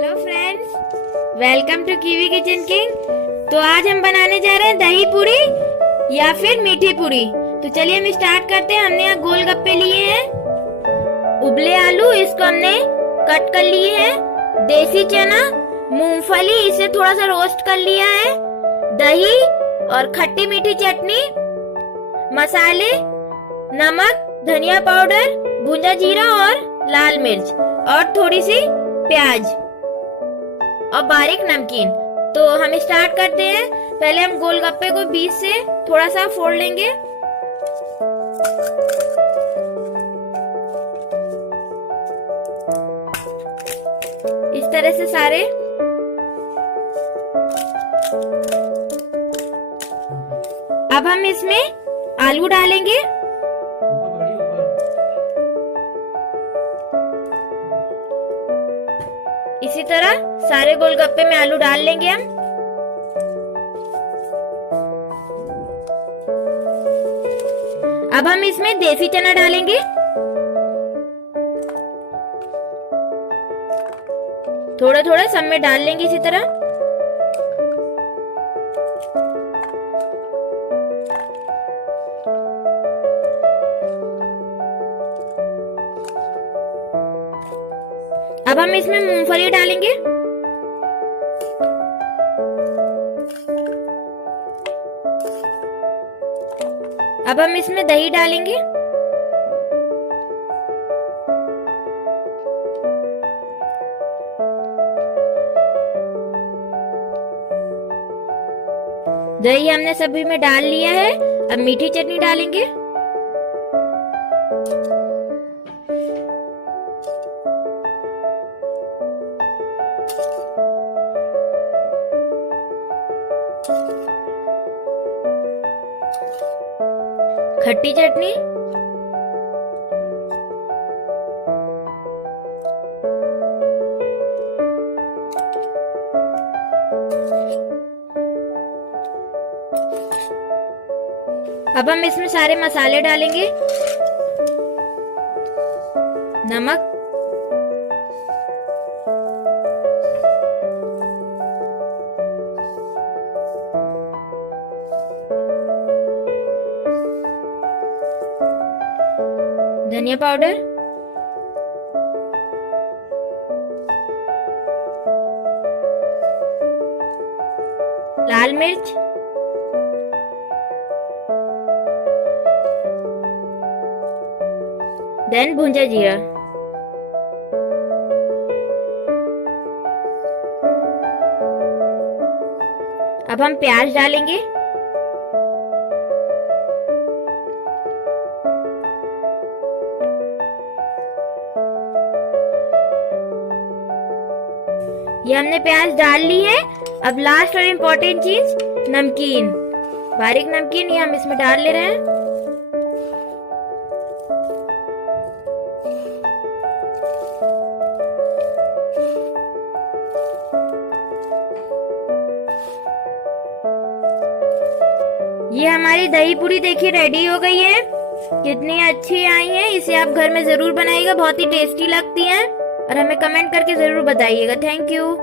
Hello friends, welcome to Kiwi Kitchen King. तो आज हम बनाने जा रहे हैं दही पूरी या फिर मीठी पूरी। तो चलिए हम स्टार्ट करते हैं। हमने यहाँ गोलगप्पे लिए हैं, उबले आलू इसको हमने कट कर लिए हैं, देसी चना, मूंगफली इसे थोड़ा सा रोस्ट कर लिया है, दही और खट्टी मीठी चटनी, मसाले, नमक, धनिया पाउडर, भुंजा जीरा और लाल मिर्च और थोड़ी सी प्याज और बारीक नमकीन। तो हम स्टार्ट करते हैं। पहले हम गोलगप्पे को बीच से थोड़ा सा फोड़ लेंगे। इस तरह से सारे। अब हम इसमें आलू डालेंगे। इसी तरह सारे गोलगप्पे में आलू डाल लेंगे हम। अब हम इसमें देसी चना डालेंगे। थोड़ा थोड़ा सब में डाल लेंगे इसी तरह। अब हम इसमें मूंगफली डालेंगे। अब हम इसमें दही डालेंगे। दही हमने सभी में डाल लिया है। अब मीठी चटनी डालेंगे। खट्टी चटनी, अब हम इसमें सारे मसाले डालेंगे। नमक, धनिया पाउडर, लाल मिर्च, देन भुंजा जीरा। अब हम प्याज डालेंगे। ये हमने प्याज डाल ली है। अब लास्ट और इम्पोर्टेंट चीज, नमकीन, बारीक नमकीन, ये हम इसमें डाल ले रहे हैं। ये हमारी दही पूरी देखिए रेडी हो गई है। कितनी अच्छी आई है। इसे आप घर में जरूर बनाइएगा, बहुत ही टेस्टी लगती है और हमें कमेंट करके जरूर बताइएगा। Thank you.